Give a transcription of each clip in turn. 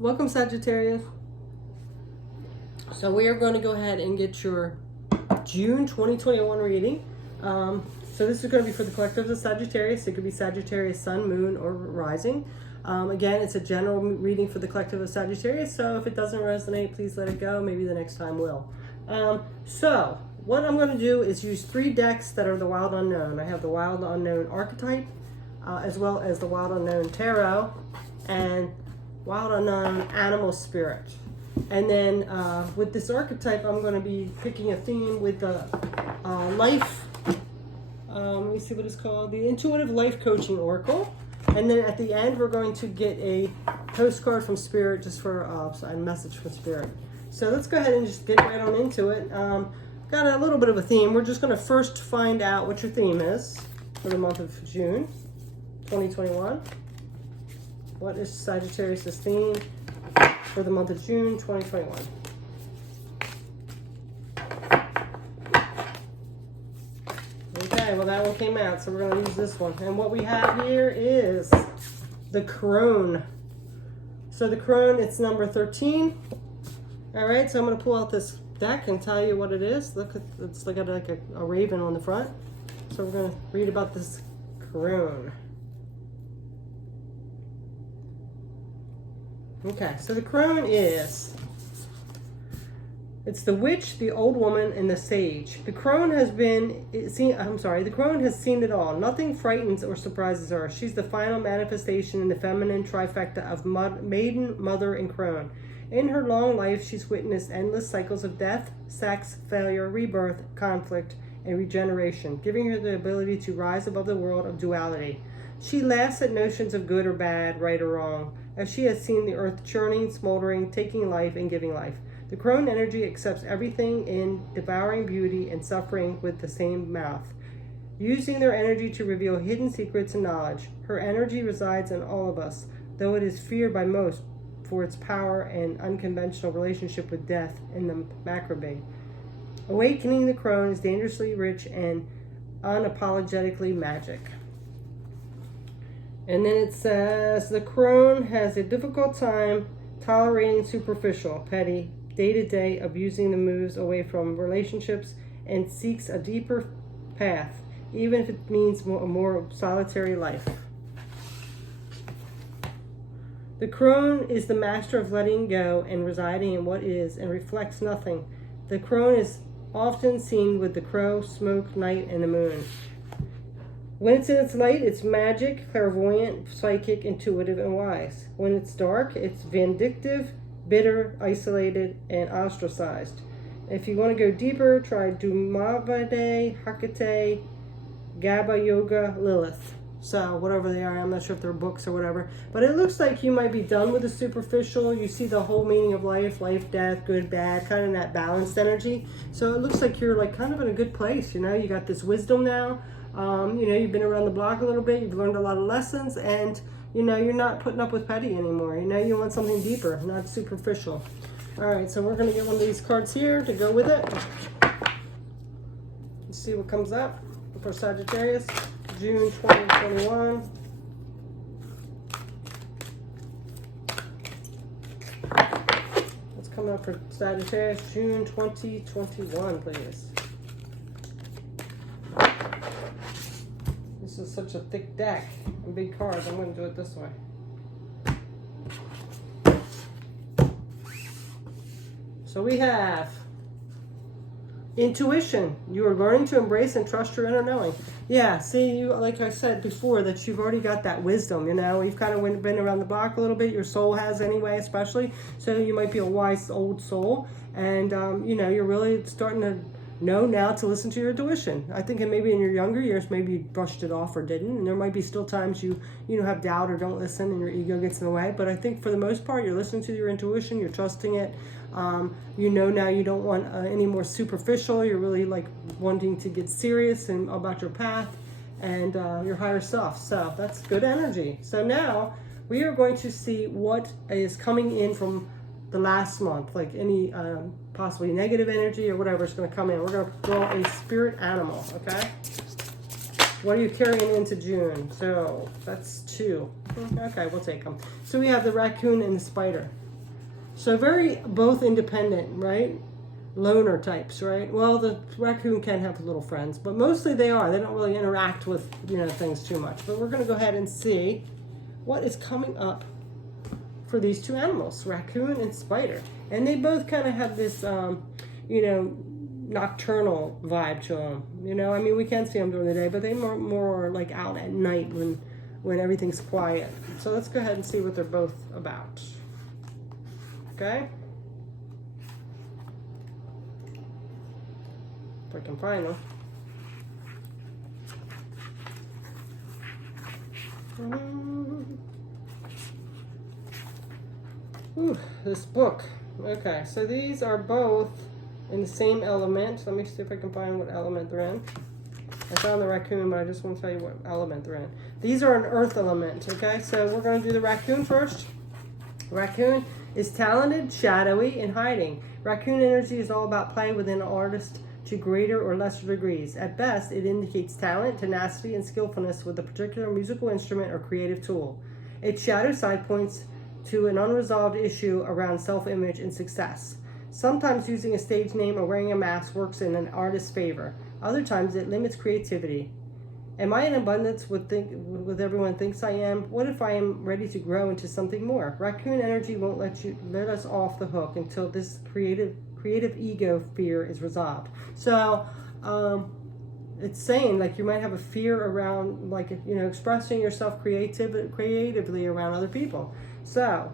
Welcome, Sagittarius. So we are going to go ahead and get your June 2021 reading. So this is going to be for the collective of Sagittarius. It could be Sagittarius, Sun, Moon, or Rising. Again, it's a general reading for the collective of Sagittarius. So if it doesn't resonate, please let it go. Maybe the next time will. So what I'm going to do is use 3 decks that are the Wild Unknown. I have the Wild Unknown Archetype, as well as the Wild Unknown Tarot, and Wild Unknown Animal Spirit. And then with this archetype, I'm going to be picking a theme with the life, let me see what it's called, the Intuitive Life Coaching Oracle. And then at the end, we're going to get a postcard from Spirit just for a message from Spirit. So let's go ahead and just get right on into it. Got a little bit of a theme. We're just going to first find out what your theme is for the month of June 2021. What is Sagittarius' theme for the month of June 2021? Okay, well that one came out, so we're going to use this one. And what we have here is the Crone. So the Crone, it's number 13. All right, so I'm going to pull out this deck and tell you what it is. Look, it's like a raven on the front. So we're going to read about this Crone. Okay, so the Crone is, it's the witch, the old woman, and the sage. The Crone has the Crone has seen it all. Nothing frightens or surprises her. She's the final manifestation in the feminine trifecta of maiden, mother, and crone. In her long life, she's witnessed endless cycles of death, sex, failure, rebirth, conflict, and regeneration, giving her the ability to rise above the world of duality. She laughs at notions of good or bad, right or wrong, as she has seen the earth churning, smoldering, taking life, and giving life. The crone energy accepts everything in devouring beauty and suffering with the same mouth, using their energy to reveal hidden secrets and knowledge. Her energy resides in all of us, though it is feared by most for its power and unconventional relationship with death in the macabre. Awakening the crone is dangerously rich and unapologetically magic. And then it says, the crone has a difficult time tolerating superficial, petty, day-to-day, abusing the moves away from relationships and seeks a deeper path, even if it means a more solitary life. The crone is the master of letting go and residing in what is and reflects nothing. The crone is often seen with the crow, smoke, night, and the moon. When it's in its light, it's magic, clairvoyant, psychic, intuitive, and wise. When it's dark, it's vindictive, bitter, isolated, and ostracized. If you want to go deeper, try Dhumavade, Hecate, Gaba Yoga, Lilith. So whatever they are, I'm not sure if they're books or whatever. But it looks like you might be done with the superficial. You see the whole meaning of life, death, good, bad, kind of that balanced energy. So it looks like you're like kind of in a good place. You know, you got this wisdom now. You've been around the block a little bit, you've learned a lot of lessons, and, you're not putting up with petty anymore. You want something deeper, not superficial. All right, so we're going to get one of these cards here to go with it. Let's see what comes up for Sagittarius, June 2021. What's coming up for Sagittarius, June 2021, please? This is such a thick deck and big cards. I'm going to do it this way. So we have intuition. You are learning to embrace and trust your inner knowing. Yeah, see, you, like I said before, that you've already got that wisdom. You've kind of been around the block a little bit. Your soul has anyway, especially. So you might be a wise old soul, and you're really starting to know now to listen to your intuition. I think maybe in your younger years, maybe you brushed it off or didn't, and there might be still times you have doubt or don't listen and your ego gets in the way. But I think for the most part, you're listening to your intuition, you're trusting it. Now you don't want any more superficial. You're really like wanting to get serious and about your path and your higher self. So that's good energy. So now we are going to see what is coming in from the last month, like any possibly negative energy or whatever is going to come in. We're going to draw a spirit animal, okay? What are you carrying into June? So that's 2. Okay, we'll take them. So we have the raccoon and the spider. So very both independent, right? Loner types, right? Well, the raccoon can have little friends, but mostly they are. They don't really interact with, things too much. But we're going to go ahead and see what is coming up for these two animals, raccoon and spider. And they both kind of have this, nocturnal vibe to them. I mean, we can see them during the day, but they more like out at night when everything's quiet. So let's go ahead and see what they're both about. Okay? If I can find them. Ooh, this book. Okay, so these are both in the same element. Let me see if I can find what element they're in. I found the raccoon, but I just want to tell you what element they're in. These are an earth element, okay? So we're going to do the raccoon first. Raccoon is talented, shadowy, and hiding. Raccoon energy is all about play within an artist to greater or lesser degrees. At best, it indicates talent, tenacity, and skillfulness with a particular musical instrument or creative tool. Its shadow side points to an unresolved issue around self-image and success. Sometimes using a stage name or wearing a mask works in an artist's favor. Other times it limits creativity. Am I in abundance with everyone thinks I am? What if I am ready to grow into something more? Raccoon energy won't let us off the hook until this creative ego fear is resolved. So it's saying like you might have a fear around expressing yourself creatively around other people. So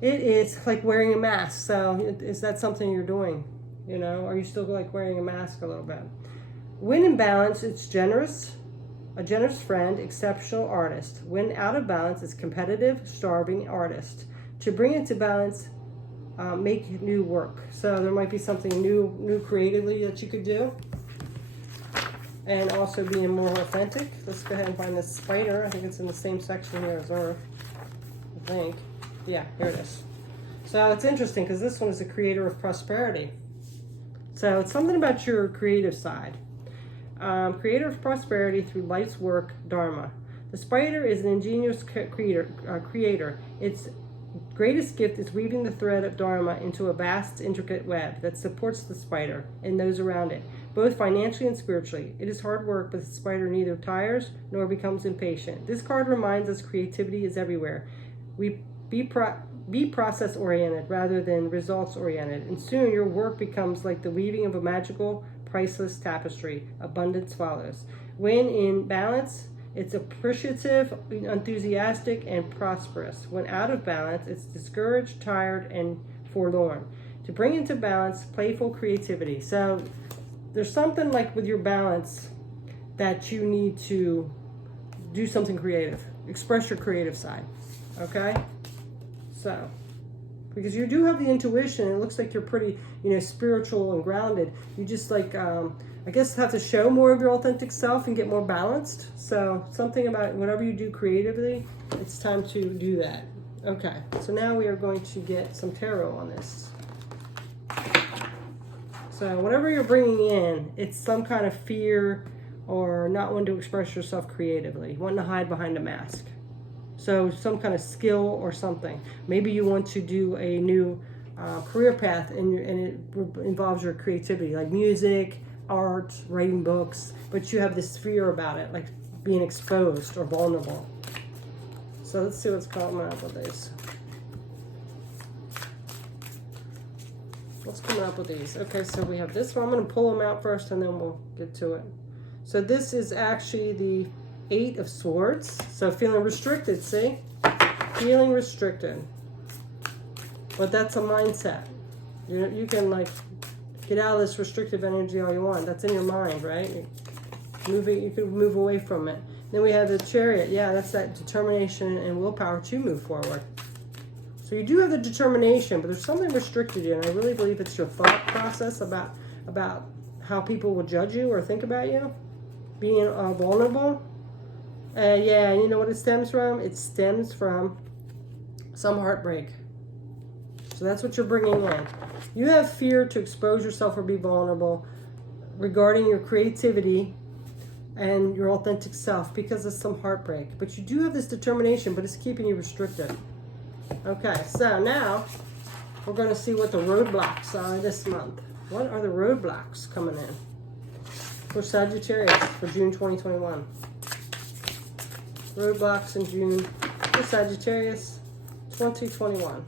it is like wearing a mask. So is that something you're doing? Are you still like wearing a mask a little bit? When in balance, it's generous, a generous friend, exceptional artist. When out of balance, it's competitive, starving artist. To bring it to balance, make new work. So there might be something new creatively that you could do. And also being more authentic. Let's go ahead and find this spider. I think it's in the same section here as Earth. I think. Yeah, here it is. So it's interesting because this one is a creator of prosperity. So it's something about your creative side. Creator of prosperity through life's work, dharma. The spider is an ingenious creator. Its greatest gift is weaving the thread of dharma into a vast, intricate web that supports the spider and those around it, both financially and spiritually. It is hard work, but the spider neither tires nor becomes impatient. This card reminds us creativity is everywhere. Be process-oriented rather than results-oriented, and soon your work becomes like the weaving of a magical, priceless tapestry. Abundance follows. When in balance, it's appreciative, enthusiastic, and prosperous. When out of balance, it's discouraged, tired, and forlorn. To bring into balance, playful creativity. So there's something like with your balance that you need to do something creative. Express your creative side. Okay? So, because you do have the intuition, it looks like you're pretty, spiritual and grounded. You just I guess have to show more of your authentic self and get more balanced. So something about whatever you do creatively, it's time to do that. Okay, so now we are going to get some tarot on this. So whatever you're bringing in, it's some kind of fear or not wanting to express yourself creatively, wanting to hide behind a mask. So some kind of skill or something. Maybe you want to do a new career path and it involves your creativity, like music, art, writing books, but you have this fear about it, like being exposed or vulnerable. So let's see what's coming up with these. What's coming up with these? Okay, so we have this one. I'm going to pull them out first and then we'll get to it. So this is actually the 8 of Swords. So feeling restricted, see? Feeling restricted. But that's a mindset. You can get out of this restrictive energy all you want. That's in your mind, right? You can move away from it. Then we have the Chariot. Yeah, that's that determination and willpower to move forward. So you do have the determination, but there's something restricted you, and I really believe it's your thought process about how people will judge you or think about you. Being vulnerable. Yeah, you know what it stems from? It stems from some heartbreak. So that's what you're bringing in. You have fear to expose yourself or be vulnerable regarding your creativity and your authentic self because of some heartbreak. But you do have this determination, but it's keeping you restricted. Okay, so now we're going to see what the roadblocks are this month. What are the roadblocks coming in for Sagittarius for June 2021? Roadblocks in June for Sagittarius 2021.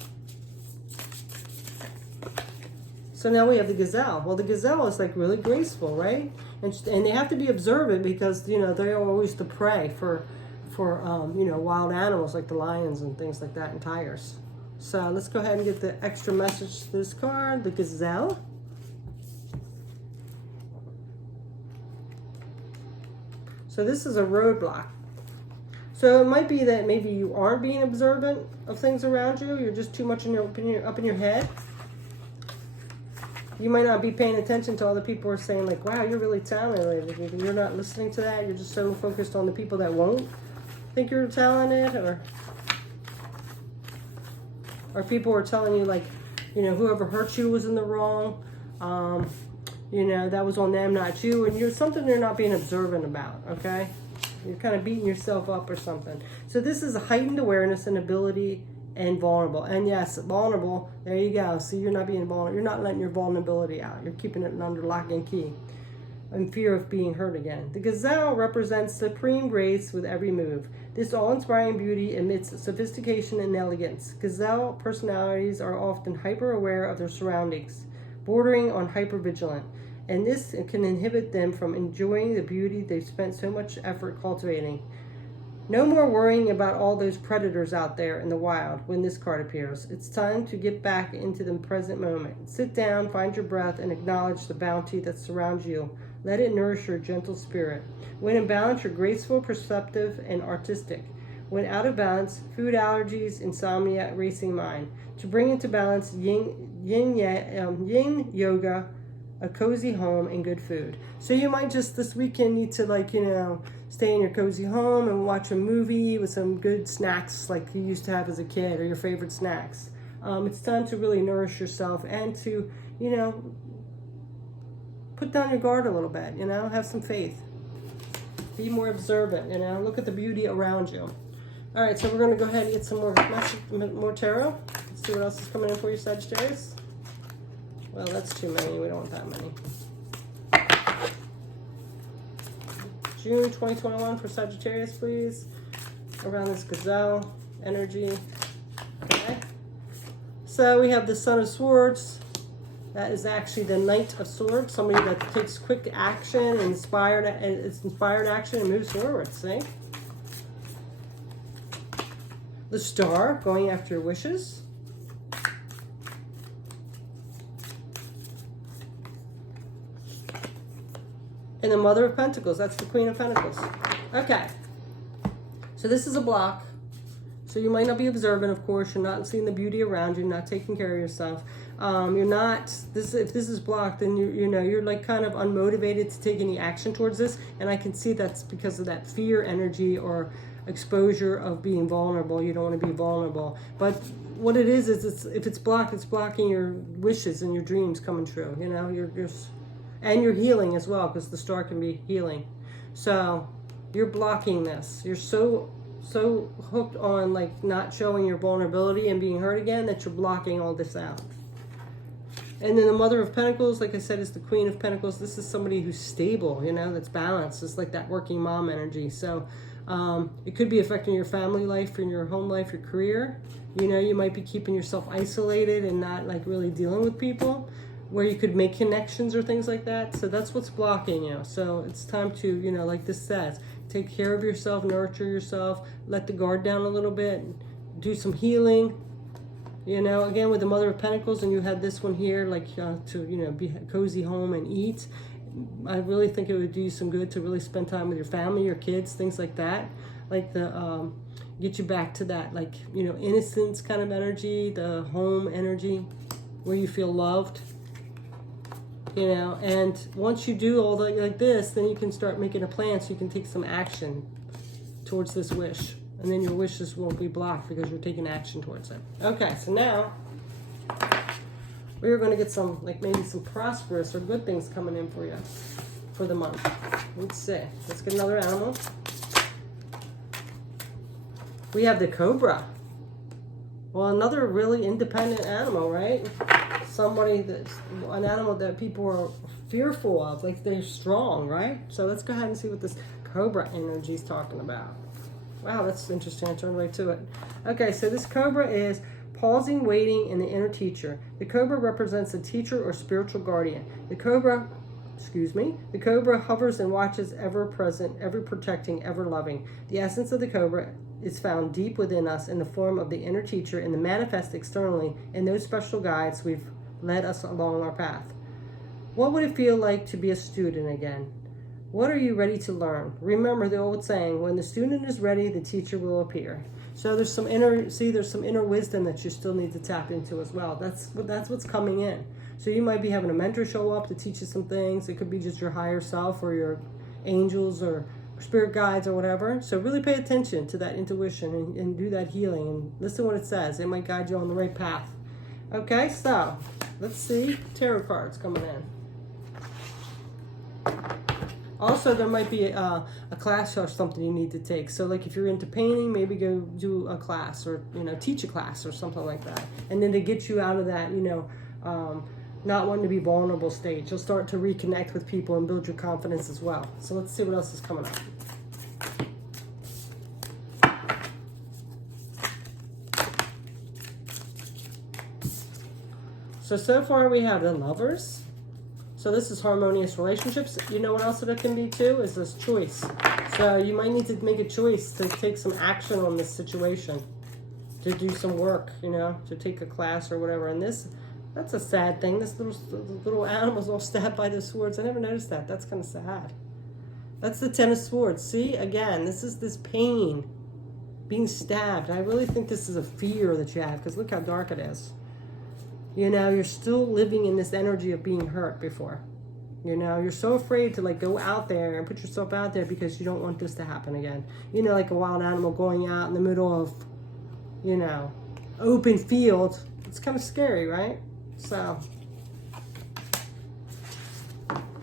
So now we have the gazelle. Well, the gazelle is like really graceful, right? And they have to be observant because, you know, they are always the prey for you know, wild animals like the lions and things like that and tigers. So let's go ahead and get the extra message to this card, the gazelle. So this is a roadblock. So it might be that maybe you aren't being observant of things around you. You're just too much in up in your head. You might not be paying attention to all the people who are saying like, wow, you're really talented. You're not listening to that. You're just so focused on the people that won't think you're talented, or people are telling you like, you know, whoever hurt you was in the wrong. You know, that was on them, not you. And you're something you're not being observant about, okay? You're kind of beating yourself up or something. So this is a heightened awareness and ability and vulnerable. And yes, vulnerable, there you go. See, you're not being vulnerable. You're not letting your vulnerability out. You're keeping it under lock and key in fear of being hurt again. The gazelle represents supreme grace with every move. This awe-inspiring beauty emits sophistication and elegance. Gazelle personalities are often hyper-aware of their surroundings, bordering on hyper-vigilant, and this can inhibit them from enjoying the beauty they've spent so much effort cultivating. No more worrying about all those predators out there in the wild when this card appears. It's time to get back into the present moment. Sit down, find your breath, and acknowledge the bounty that surrounds you. Let it nourish your gentle spirit. When in balance, you're graceful, perceptive, and artistic. When out of balance, food allergies, insomnia, racing mind. To bring into balance, yin yoga, a cozy home, and good food. So you might just this weekend need to, like, you know, stay in your cozy home and watch a movie with some good snacks like you used to have as a kid, or your favorite snacks. It's time to really nourish yourself and to, you know, put down your guard a little bit, you know, have some faith. Be more observant, you know, look at the beauty around you. All right, so we're going to go ahead and get some more tarot. Let's see what else is coming in for you, Sagittarius. Well, that's too many. We don't want that many. June 2021 for Sagittarius, please. Around this gazelle energy. Okay. So we have the Son of Swords. That is actually the Knight of Swords. Somebody that takes quick action, inspired action, and moves forward. See? The Star, going after your wishes. And the Mother of Pentacles, that's the Queen of Pentacles. Okay, so this is a block. So you might not be observant, of course. You're not seeing the beauty around you, not taking care of yourself. You're not, if this is blocked, then you're like kind of unmotivated to take any action towards this. And I can see that's because of that fear energy or exposure of being vulnerable. You don't want to be vulnerable. But what it is if it's blocked, it's blocking your wishes and your dreams coming true. You know, and you're healing as well, because the Star can be healing. So you're blocking this. You're so hooked on like not showing your vulnerability and being hurt again that you're blocking all this out. And then the Mother of Pentacles, like I said, is the Queen of Pentacles. This is somebody who's stable, you know, that's balanced. It's like that working mom energy. So it could be affecting your family life and your home life, your career. You know, you might be keeping yourself isolated and not like really dealing with people where you could make connections or things like that. So that's what's blocking you. So it's time to, you know, like this says, take care of yourself, nurture yourself, let the guard down a little bit, do some healing. You know, again, with the Mother of Pentacles, and you had this one here, like to, you know, be a cozy home and eat. I really think it would do you some good to really spend time with your family, your kids, things like that. Like the, get you back to that, like, you know, innocence kind of energy, the home energy where you feel loved. You know, and once you do all that like this, then you can start making a plan so you can take some action towards this wish. And then your wishes won't be blocked because you're taking action towards it. Okay, so now we're going to get some, like maybe some prosperous or good things coming in for you for the month. Let's see. Let's get another animal. We have the Cobra. Well, another really independent animal, right? Somebody that's an animal that people are fearful of, like they're strong, right? So let's go ahead and see what this Cobra energy is talking about. Wow, that's interesting. I turned right to it. Okay, so this Cobra is pausing, waiting, and the inner teacher. The Cobra represents a teacher or spiritual guardian. The Cobra hovers and watches, ever present, ever protecting, ever loving. The essence of the Cobra is found deep within us in the form of the inner teacher and the manifest externally in those special guides we've led us along our path. What would it feel like to be a student again? What are you ready to learn? Remember the old saying, when the student is ready, the teacher will appear. So there's some inner wisdom that you still need to tap into as well. That's what's coming in. So you might be having a mentor show up to teach you some things. It could be just your higher self or your angels or spirit guides or whatever. So really pay attention to that intuition and do that healing and listen to what it says. It might guide you on the right path. Okay, so let's see tarot cards coming in. Also, there might be a class or something you need to take. So like if you're into painting, maybe go do a class or, teach a class or something like that. And then to get you out of that, not wanting to be vulnerable stage, you'll start to reconnect with people and build your confidence as well. So let's see what else is coming up. So far we have the Lovers. So this is harmonious relationships. You know what else it can be too? Is this choice. So you might need to make a choice to take some action on this situation. To do some work, to take a class or whatever. And that's a sad thing. This little animal's all stabbed by the swords. I never noticed that. That's kind of sad. That's the Ten of Swords. See, again, this is this pain. Being stabbed. I really think this is a fear that you have because look how dark it is. You're still living in this energy of being hurt before. You're so afraid to go out there and put yourself out there because you don't want this to happen again. Like a wild animal going out in the middle of, open field. It's kind of scary, right? So,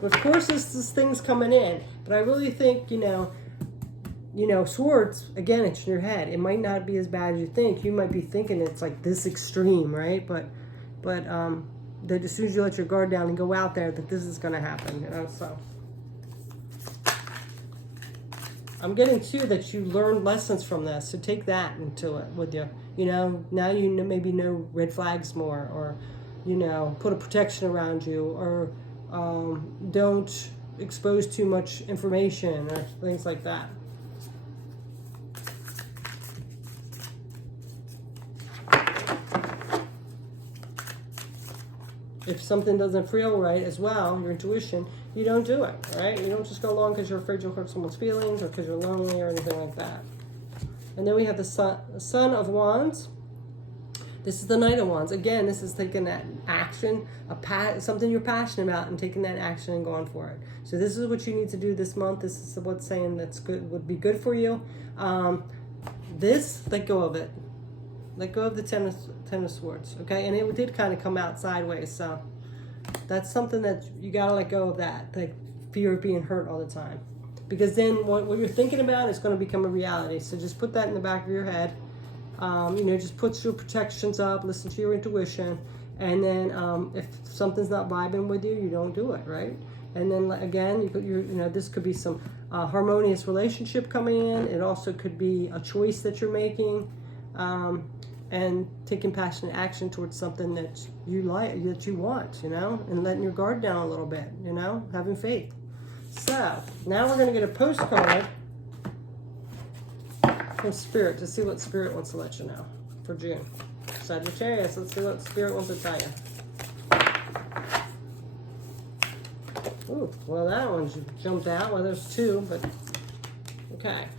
of course, this thing's coming in. But I really think, swords, again, it's in your head. It might not be as bad as you think. You might be thinking it's like this extreme, right? But that as soon as you let your guard down and go out there, that this is going to happen, so. I'm getting, too, that you learned lessons from this, so take that into it with you. Now maybe know red flags more, or, put a protection around you, or don't expose too much information, or things like that. If something doesn't feel right as well, your intuition, you don't do it, right? You don't just go along because you're afraid you'll hurt someone's feelings or because you're lonely or anything like that. And then we have the Son of Wands. This is the Knight of Wands. Again, this is taking that action, something you're passionate about, and taking that action and going for it. So this is what you need to do this month. This is what's saying that's good, would be good for you. Let go of it. Let go of the Ten of Swords, okay? And it did kind of come out sideways, so that's something that you got to let go of that, the fear of being hurt all the time. Because then what you're thinking about is going to become a reality. So just put that in the back of your head. Just put your protections up, listen to your intuition, and then if something's not vibing with you, you don't do it, right? And then again, this could be some harmonious relationship coming in. It also could be a choice that you're making. And taking passionate action towards something that you like, that you want, and letting your guard down a little bit, having faith. So, now we're going to get a postcard from Spirit to see what Spirit wants to let you know for June. Sagittarius, let's see what Spirit wants to tell you. Ooh, well, that one jumped out. Well, there's two, but okay.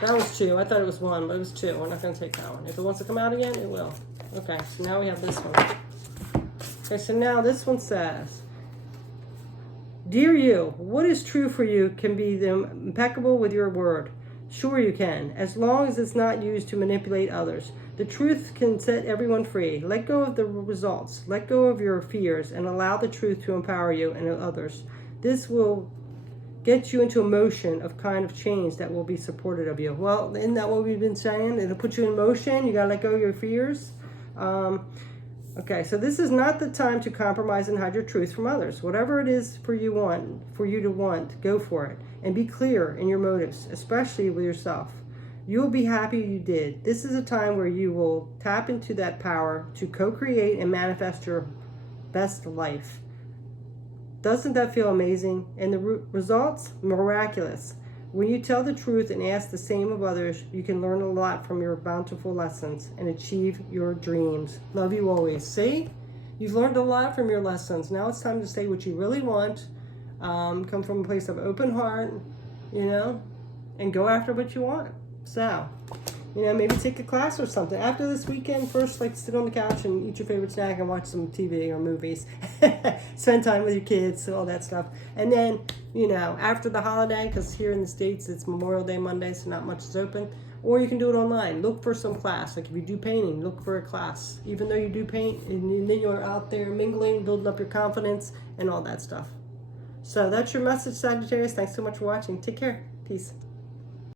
That was two. I thought it was one, but it was two. We're not going to take that one. If it wants to come out again, it will. Okay, so now we have this one. Okay, so now this one says, Dear you, what is true for you can be impeccable with your word. Sure you can, as long as it's not used to manipulate others. The truth can set everyone free. Let go of the results. Let go of your fears and allow the truth to empower you and others. This will get you into a motion of kind of change that will be supportive of you. Well, isn't that what we've been saying? It'll put you in motion. You got to let go of your fears. Okay, so this is not the time to compromise and hide your truth from others. Whatever it is for you to want, go for it. And be clear in your motives, especially with yourself. You will be happy you did. This is a time where you will tap into that power to co-create and manifest your best life. Doesn't that feel amazing? And the results? Miraculous. When you tell the truth and ask the same of others, you can learn a lot from your bountiful lessons and achieve your dreams. Love you always. See? You've learned a lot from your lessons. Now it's time to say what you really want. Come from a place of open heart, and go after what you want. So, maybe take a class or something. After this weekend, first, sit on the couch and eat your favorite snack and watch some TV or movies. Spend time with your kids, all that stuff. And then, after the holiday, because here in the States, it's Memorial Day Monday, so not much is open. Or you can do it online. Look for some class. Like if you do painting, look for a class. Even though you do paint, and then you're out there mingling, building up your confidence, and all that stuff. So that's your message, Sagittarius. Thanks so much for watching. Take care. Peace.